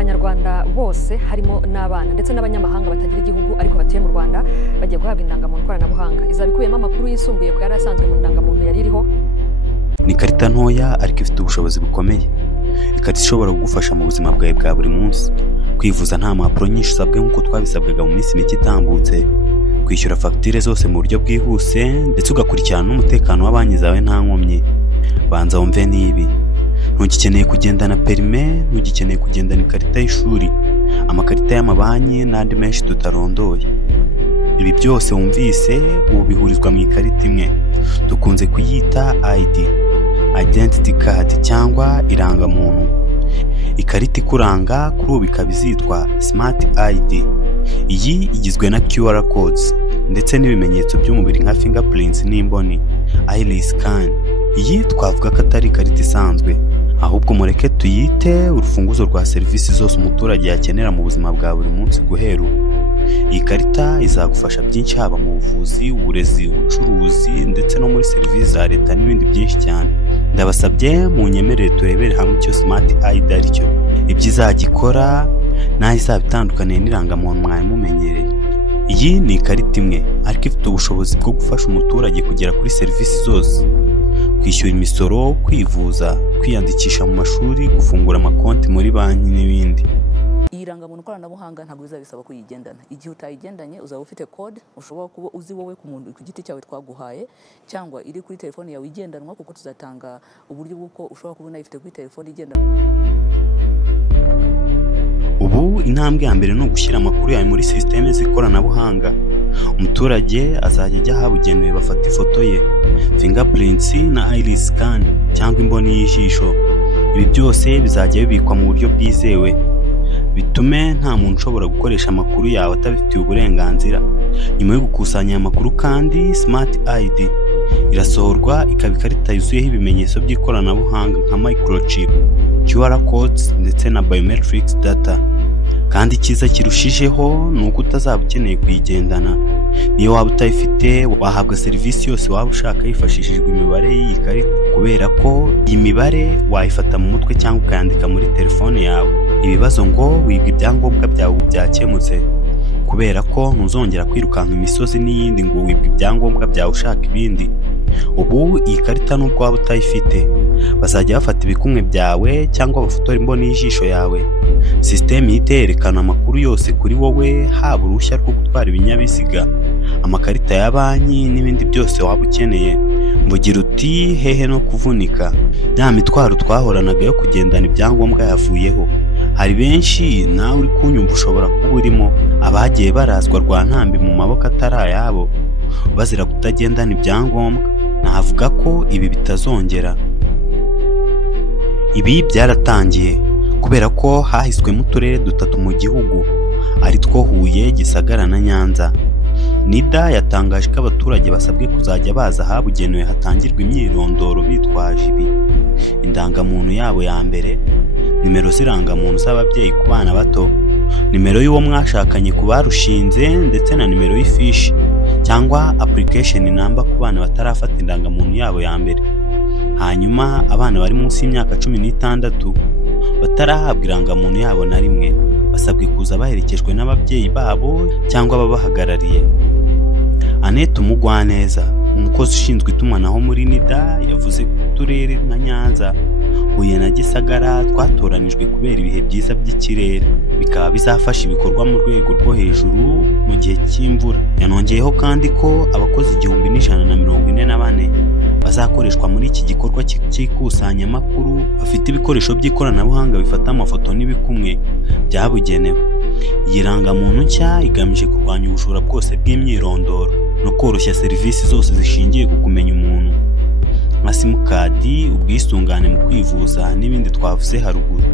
Abanyarwanda bose harimo n'abana ndetse n'abanyamahanga batagira igihugu ariko batuye mu Rwanda bagiye guhabwa indangamuntu koranabuhanga. Izabikuyemo amakuru yisumbuye ko yari asanzwe mu ndangamuntu yari iriho. Ni ikarita ntoya ariko ifite ubushobozi bukomeye. Ikarita ishobora kugufasha mu buzima bwawe bwa buri munsi. Kwivuza nta mpapuro nyinshi usabwe nk'uko twabisabwaga mu minsi mike itambutse. Kwishyura fagitire zose mu buryo bwihuse ndetse ugakurikirana n'umutekano wa banki zawe nta nkomyi. Banza wumve nibi. Ntugikeneye kugendana perime, ntugikeneye kugendana ikarita y'ishuri, amakarita y'amabanki n'andi menshi tutarondoye. Ibi byose wumvise ubu bihurizwa mu ikarita imwe. Dukunze kuyita ID, Identity Card cyangwa irangamuntu. Ikarita ikuranga kuri ubu ikaba izitwa Smart ID. Iyi igizwe na QR codes ndetse n'ibimenyetso by'umubiri nka fingerprints n'imboni, iris scan. Iyi twavuga ko atari ikarita isanzwe, ahubwo mureke tuyite urufunguzo rwa serivisi zose umuturage yakenera mu buzima bwa buri munsi guhera ubu. Iyi karita izagufasha byinshi haba mu buvuzi, uburezi, ubucuruzi ndetse no muri serivisi za leta n'ibindi byinshi cyane. Ndabasabye munyemerere turebere hamwe icyo Smart ID ari cyo, ibyo izagikora n'aho izaba itandukaniye n'irangamuntu mwari mumenyereye. Iyi ni ikarita imwe ariko ifite ubushobozi bwo gufasha umuturage kugera kuri serivisi zose: kwishyura imisoro, kwivuza, kwiyandikisha mu mashuri, gufungura amakonti muri banki n'ibindi. Iyi rangamuntu koranabuhanga ntabwo bizabisaba kuyigendana. Igihe utayigendanye uzaba ufite code ushobora kuba uzi wowe ku giti cyawe twaguhaye, cyangwa iri kuri telefone yawe igendanwa, kuko tuzatanga uburyo bw'uko ushobora kubona ifite kuri telefone igendanwa. Ubu intambwe ya mbere ni ugushyira amakuru yawe muri systeme z'ikoranabuhanga. Umuturage azajya ajya ahabugenewe bafata ifoto ye, fingerprints na iris scan cyangwa imboni y'ijisho. Ibi byose bizajya bibikwa mu buryo bwizewe, bitume nta muntu ushobora gukoresha amakuru yawe atabifitiye uburenganzira. Nyuma yo gukusanya aya makuru kandi, Smart ID irasohorwa ikaba ikarita yuzuyeho ibimenyetso by'ikoranabuhanga nka microchip, QR codes ndetse na biometrics data. Kandi icyiza kirushijeho ni uko utazaba ukeneye kuyigendana. Niyo waba utayifite wahabwa serivisi yose waba ushaka hifashishijwe imibare y'iyi karita, kubera ko iyi mibare wayifata mu mutwe cyangwa ukayandika muri telefone yawe. Ibibazo ngo wibwa ibyangombwa byawe byakemutse, kubera ko ntuzongera kwirukanka imisozi n'iyindi ngo wibwe ibyangombwa byawe ushaka ibindi. Ubu iyi karita nubwo waba utayifite, bazajya bafata ibikumwe byawe cyangwa bafotora imboni y'ijisho yawe. System ihita yerekana amakuru yose kuri wowe, haba uruhushya rwo gutwara ibinyabiziga, amakarita ya banki n'ibindi byose waba ukeneye. Mvugira uti hehe no kuvunika, ya mitwaro twahoranaga yo kugendana ibyangombwa yavuyeho. Hari benshi nawe uri kunyumva ushobora kuba urimo, abagiye barazwa rwa ntambi mu maboko atari ayabo bazira kutagendana ibyangombwa. Navuga ko ibi bitazongera. Ibi byaratangiye kubera ko hahiswemo uturere dutatu mu gihugu, ari two Huye, Gisagara na Nyanza. NIDA yatangaje ko abaturage basabwe kuzajya baza ahabugenewe hatangirwa imyirondoro bitwaje ibi: indangamuntu yabo ya mbere, nimero z'irangamuntu z'ababyeyi ku bana bato, nimero y'uwo mwashakanye ku barushinze ndetse na nimero y'ifishi cyangwa application number ku bana batarafata indangamuntu yabo ya mbere. Hanyuma abana bari munsi y'imyaka 16 batarahabwa irangamuntu yabo na rimwe basabwe kuza baherekejwe n'ababyeyi babo cyangwa babahagarariye. Annette Umugwaneza, umukozi ushinzwe itumanaho muri NIDA, yavuze ko uturere nka Nyanza, Huye na Gisagara twatoranijwe kubera ibihe byiza by'ikirere, bikaba bizafasha ibikorwa mu rwego rwo hejuru mu gihe cy'imvura. Yanongeyeho kandi ko abakozi 1144 bazakoreshwa muri iki gikorwa cy'ikusanyamakuru bafite ibikoresho by'ikoranabuhanga bifata amafoto n'ibikumwe byabugenewe. Iyi rangamuntu nshya igamije kurwanya ubujura bwose bw'imyirondoro no koroshya serivisi zose zishingiye ku kumenya umuntu, nka simukadi, ubwisungane mu kwivuza n'ibindi twavuze haruguru.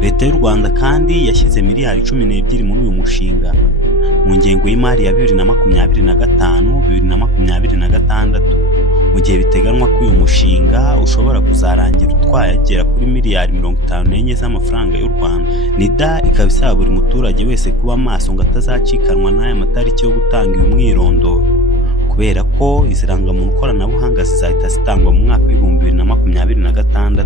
Leta y'u Rwanda kandi yashyize miliyari 12 muri uyu mushinga mu ngengo y'imari ya 2025-2026, mu gihe biteganwa ko uyu mushinga ushobora kuzarangira utwaye agera kuri miliyari 54 z'amafaranga y'u Rwanda. NIDA ikaba isaba buri muturage wese kuba maso ngo atazacikanwa n'aya matariki yo gutanga uyu mwirondoro, kubera ko izi rangamuntu koranabuhanga zizahita zitangwa mu mwaka w'2026.